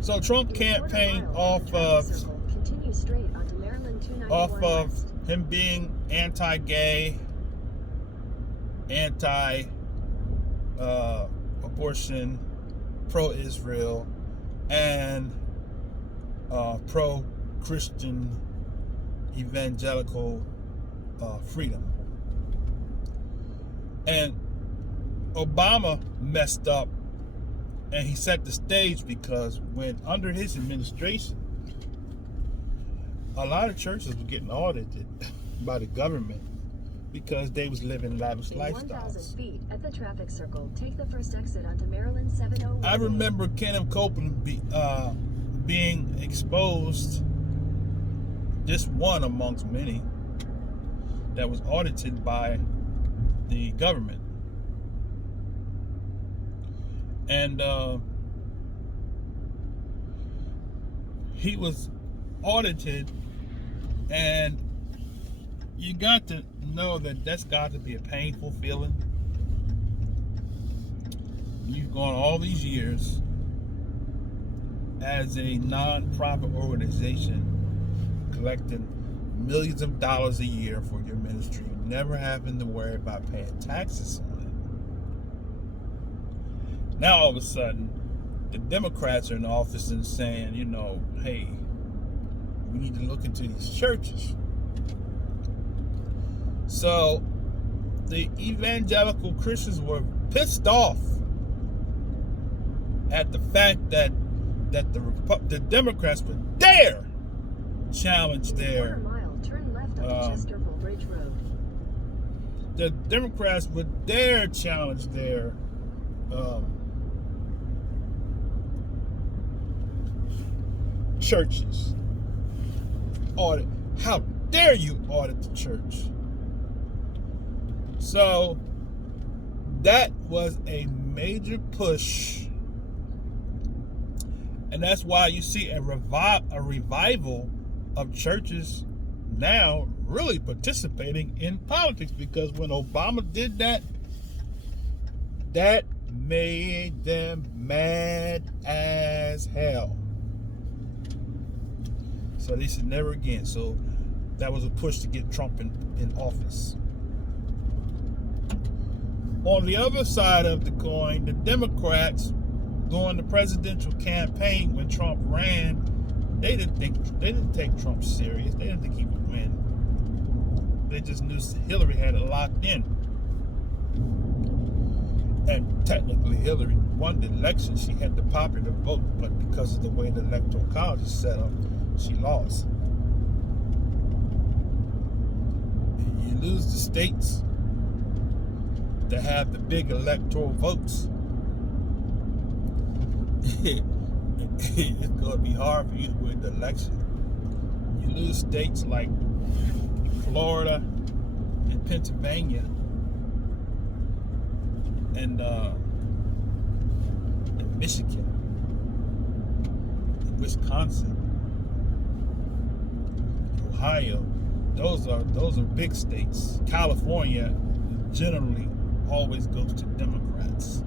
So Trump campaigned off of him being anti-gay, anti-abortion, pro-Israel, and pro-Christian evangelical freedom. And Obama messed up, and he set the stage because when under his administration, a lot of churches were getting audited by the government because they was living lavish lifestyles. 1,000 feet at the traffic circle, take the first exit onto Maryland 701. I remember Kenneth Copeland being exposed, just one amongst many, that was audited by the government. And he was audited, and you got to know that that's got to be a painful feeling. You've gone all these years as a non-profit organization collecting millions of dollars a year for your ministry, never having to worry about paying taxes on it. Now all of a sudden, the Democrats are in office and saying, you know, hey, we need to look into these churches. So the evangelical Christians were pissed off at the fact that the Democrats would dare challenge their the Democrats would dare challenge their churches. Audit. How dare you audit the church? So that was a major push, and that's why you see a revival of churches now really participating in politics, because when Obama did that, that made them mad as hell. So they said never again. So that was a push to get Trump in office. On the other side of the coin, the Democrats during the presidential campaign when Trump ran, they didn't take Trump serious. They didn't think he would win. They just knew Hillary had it locked in. And technically Hillary won the election. She had the popular vote, but because of the way the electoral college is set up, she lost. And you lose the states that have the big electoral votes. It's going to be hard for you to win the election. You lose states like Florida and Pennsylvania and Michigan and Wisconsin, Ohio. Those are big states. California generally always goes to Democrats.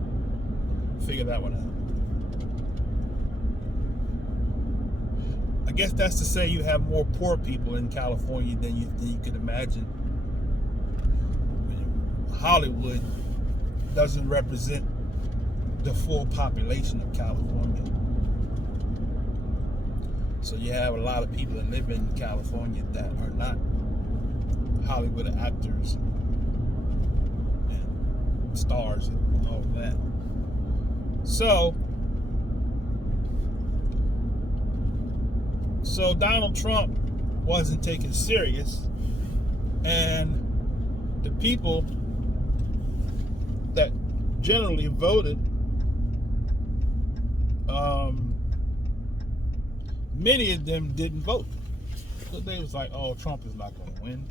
Figure that one out. I guess that's to say you have more poor people in California than you could imagine. Hollywood doesn't represent the full population of California. So you have a lot of people that live in California that are not Hollywood actors and stars and all of that. So Donald Trump wasn't taken serious, and the people that generally voted, many of them didn't vote. So they was like, oh, Trump is not going to win.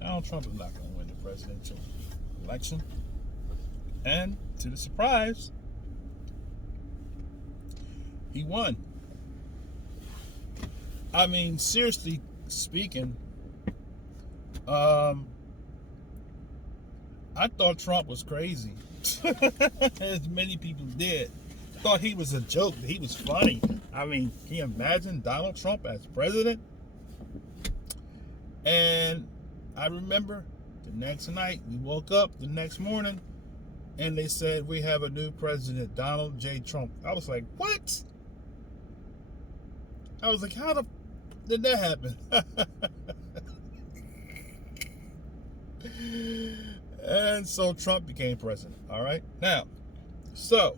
Donald Trump is not going to win the presidential election. And to the surprise, he won. I mean, seriously speaking, I thought Trump was crazy, as many people did. Thought he was a joke, that he was funny. I mean, can you imagine Donald Trump as president? And I remember the next night, we woke up the next morning, and they said, we have a new president, Donald J. Trump. I was like, what? I was like, how did that happen? And so Trump became president. All right. Now, so,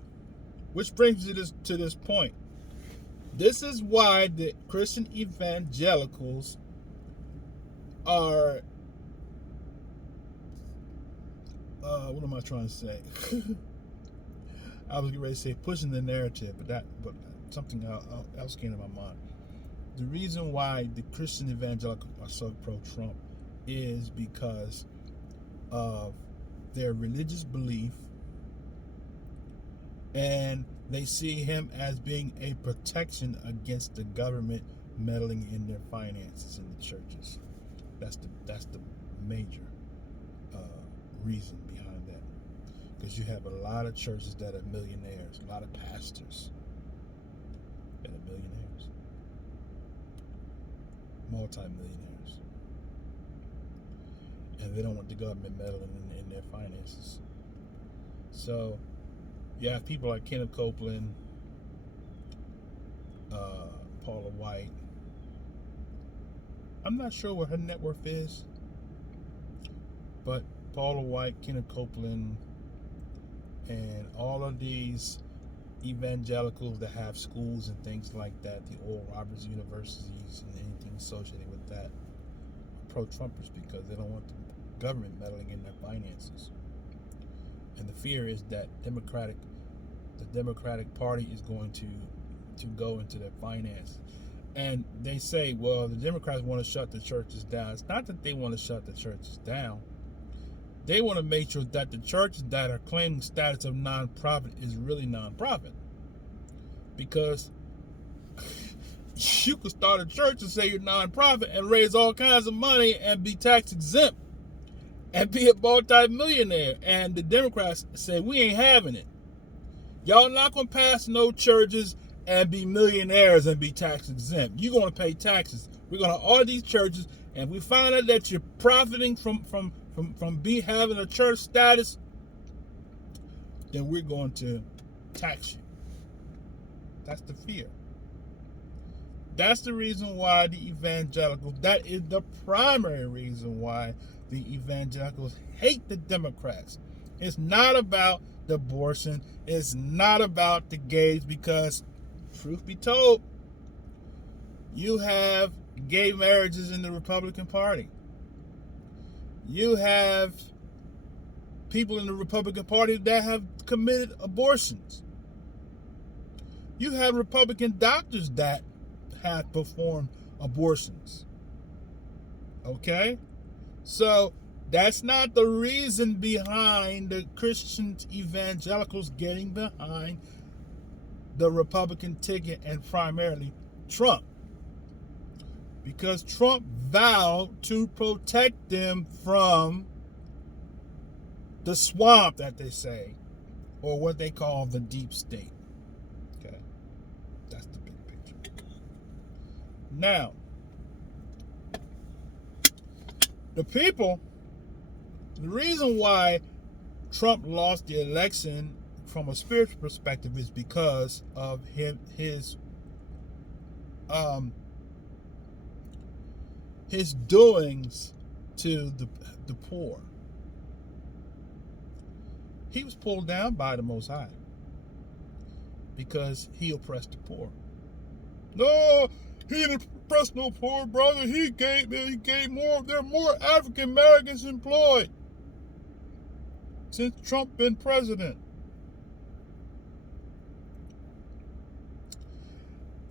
which brings you to this point. This is why the Christian evangelicals are, what am I trying to say? I was getting ready to say pushing the narrative, but something else came to my mind. The reason why the Christian evangelicals are so pro-Trump is because of their religious belief, and they see him as being a protection against the government meddling in their finances in the churches. That's the major reason behind that. Because you have a lot of churches that are millionaires, a lot of pastors that are millionaires, multi-millionaires, and they don't want the government meddling in their finances. So you have people like Kenneth Copeland, Paula White. I'm not sure what her net worth is, but Paula White, Kenneth Copeland, and all of these evangelicals that have schools and things like that, the Oral Roberts universities and anything associated with that, are pro-Trumpers because they don't want the government meddling in their finances. And the fear is that the Democratic Party is going to go into their finances. And they say, well, the Democrats want to shut the churches down. It's not that they want to shut the churches down. They want to make sure that the churches that are claiming status of nonprofit is really nonprofit. Because you could start a church and say you're nonprofit and raise all kinds of money and be tax exempt and be a multi-millionaire. And the Democrats say, we ain't having it. Y'all not going to pass no churches and be millionaires and be tax exempt. You're going to pay taxes. We're going to audit these churches, and we find out that you're profiting from having a church status, then we're going to tax you. That's the fear. That's the reason why the evangelicals, that is the primary reason why the evangelicals hate the Democrats. It's not about the abortion. It's not about the gays, because truth be told, you have gay marriages in the Republican Party. You have people in the Republican Party that have committed abortions. You have Republican doctors that have performed abortions. Okay? So that's not the reason behind the Christian evangelicals getting behind the Republican ticket, and primarily Trump. Because Trump vowed to protect them from the swamp, that they say, or what they call the deep state. Okay? That's the big picture. Now, the people, the reason why Trump lost the election from a spiritual perspective is because of his doings to the poor. He was pulled down by the Most High because he oppressed the poor. No, he didn't oppress no poor, brother. He gave more. There are more African Americans employed since Trump been president.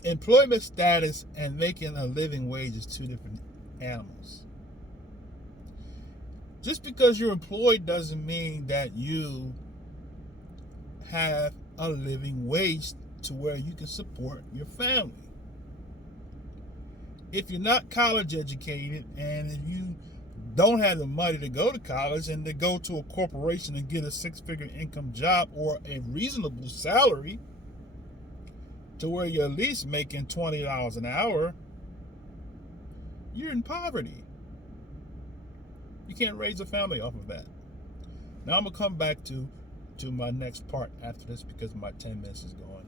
Employment status and making a living wage is two different animals. Just because you're employed doesn't mean that you have a living wage to where you can support your family. If you're not college educated, and if you don't have the money to go to college and to go to a corporation and get a six-figure income job or a reasonable salary, to where you're at least making $20 an hour, you're in poverty. You can't raise a family off of that. Now I'm gonna come back to my next part after this because my 10 minutes is going.